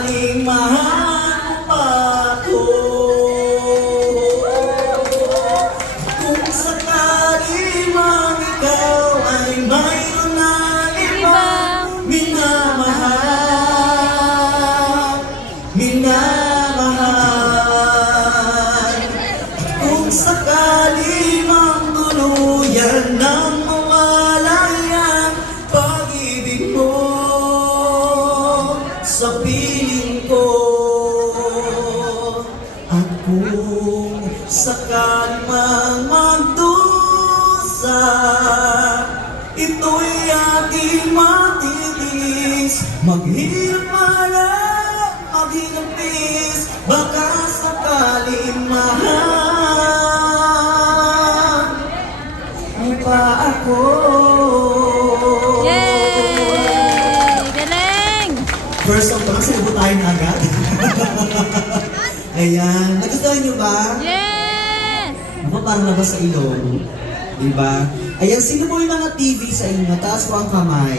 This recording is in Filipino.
sakaling mahal mo pa ako, kung sakali man ikaw ay mayroon na ibang minamahal, kung sakali mang tuluyan ng mawala ang pag-ibig mo sa piling ko, at kung sakali mang magdusa, ito'y aking matitiis, maghirap malang maghinapis, baka sakaling mahal mo pa ako. Yay! Galing! First song pa lang, sinagot tayo na agad. Ayan, nagustuhan nyo ba? Yes! Diba parang labas sa ilong? Diba? Ayan, sino mo yung mga TV sa inyo? Taas mo ang kamay.